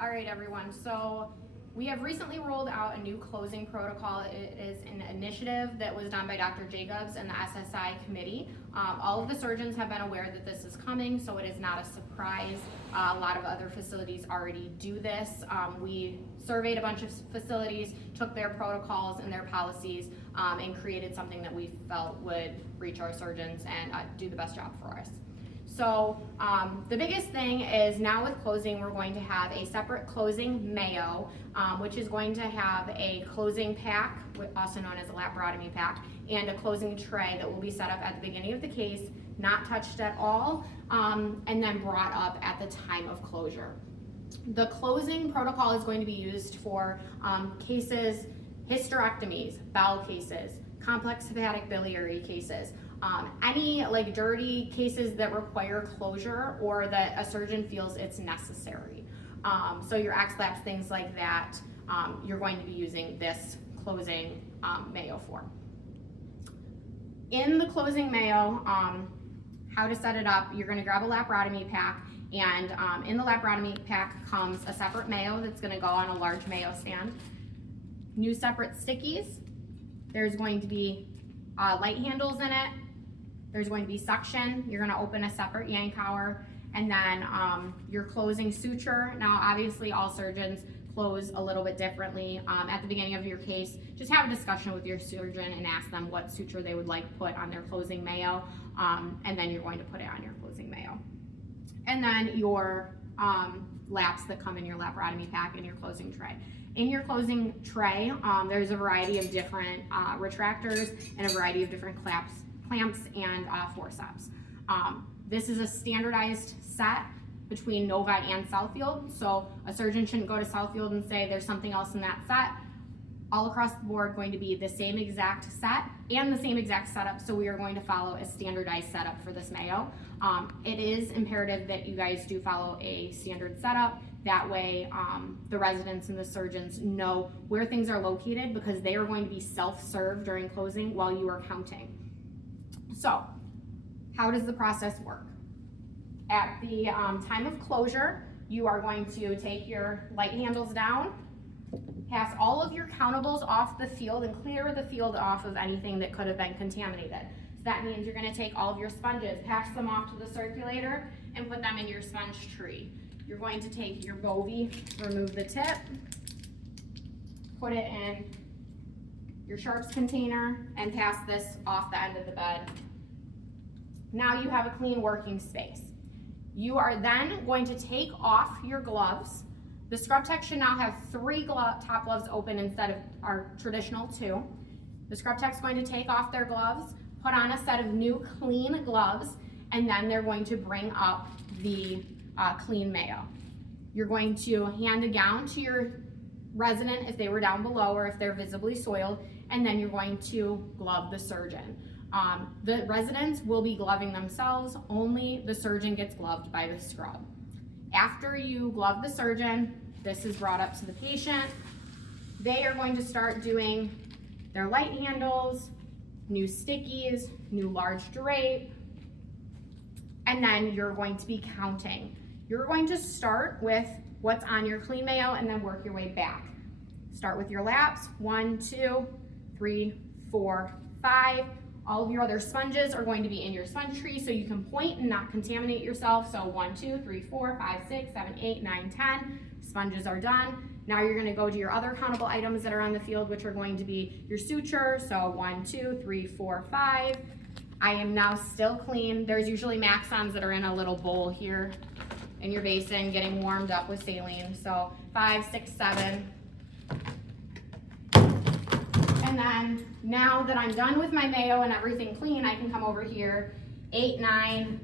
All right, everyone. So we have recently rolled out a new closing protocol. It is an initiative that was done by Dr. Jacobs and the SSI committee. All of the surgeons have been aware that this is coming, so it is not a surprise. A lot of other facilities already do this. We surveyed a bunch of facilities, took their protocols and their policies, and created something that we felt would reach our surgeons and do the best job for us. So the biggest thing is now with closing, we're going to have a separate closing mayo, which is going to have a closing pack, also known as a laparotomy pack, and a closing tray that will be set up at the beginning of the case, not touched at all, and then brought up at the time of closure. The closing protocol is going to be used for cases, hysterectomies, bowel cases, complex hepatic biliary cases, any like dirty cases that require closure or that a surgeon feels it's necessary. So your XLAPs, things like that, you're going to be using this closing mayo for. In the closing mayo, how to set it up, you're going to grab a laparotomy pack, and in the laparotomy pack comes a separate mayo that's going to go on a large mayo stand, new separate stickies, there's going to be light handles in it, there's going to be suction, you're going to open a separate Yankauer, and then your closing suture. Now obviously all surgeons close a little bit differently. At the beginning of your case, just have a discussion with your surgeon and ask them what suture they would like put on their closing mayo, and then you're going to put it on your closing mayo. And then your laps that come in your laparotomy pack and your closing tray. In your closing tray, there's a variety of different retractors and a variety of different clamps and forceps. This is a standardized set between Novi and Southfield, so a surgeon shouldn't go to Southfield and say there's something else in that set. All across the board going to be the same exact set and the same exact setup, so we are going to follow a standardized setup for this mayo. It is imperative that you guys do follow a standard setup. That way the residents and the surgeons know where things are located, because they are going to be self-served during closing while you are counting. So how does the process work? At the time of closure, you are going to take your light handles down, pass all of your countables off the field and clear the field off of anything that could have been contaminated. So that means you're going to take all of your sponges, pass them off to the circulator, and put them in your sponge tree. You're going to take your Bovie, remove the tip, put it in your sharps container, and pass this off the end of the bed. Now you have a clean working space. You are then going to take off your gloves. The scrub tech should now have 3 top gloves open instead of our traditional 2. The scrub tech's going to take off their gloves, put on a set of new clean gloves, and then they're going to bring up the clean mayo. You're going to hand a gown to your resident if they were down below or if they're visibly soiled, and then you're going to glove the surgeon. The residents will be gloving themselves, only the surgeon gets gloved by the scrub. After you glove the surgeon, this is brought up to the patient. They are going to start doing their light handles, new stickies, new large drape, and then you're going to be counting. You're going to start with what's on your clean mayo and then work your way back. Start with your laps, 1, 2, 3, 4, 5. All of your other sponges are going to be in your sponge tree so you can point and not contaminate yourself. So 1, 2, 3, 4, 5, 6, 7, 8, 9, 10. Sponges are done. Now you're going to go to your other countable items that are on the field, which are going to be your suture. So 1, 2, 3, 4, 5. I am now still clean. There's usually Maxons that are in a little bowl here in your basin getting warmed up with saline. So 5, 6, 7. And then now that I'm done with my mayo and everything clean, I can come over here 8, 9,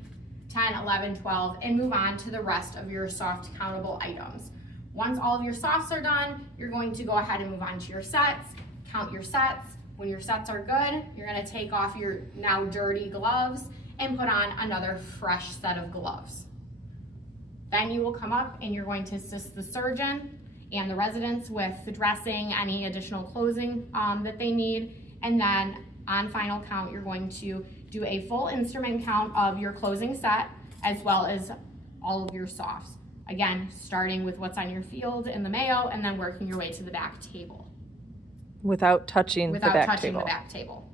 10, 11, 12, and move on to the rest of your soft countable items. Once all of your softs are done, you're going to go ahead and move on to your sets, count your sets. When your sets are good, you're going to take off your now dirty gloves and put on another fresh set of gloves. Then you will come up and you're going to assist the surgeon and the residents with the dressing, any additional closing that they need. And then on final count, you're going to do a full instrument count of your closing set as well as all of your softs. Again, starting with what's on your field in the Mayo and then working your way to the back table. Without touching the back table. the back table.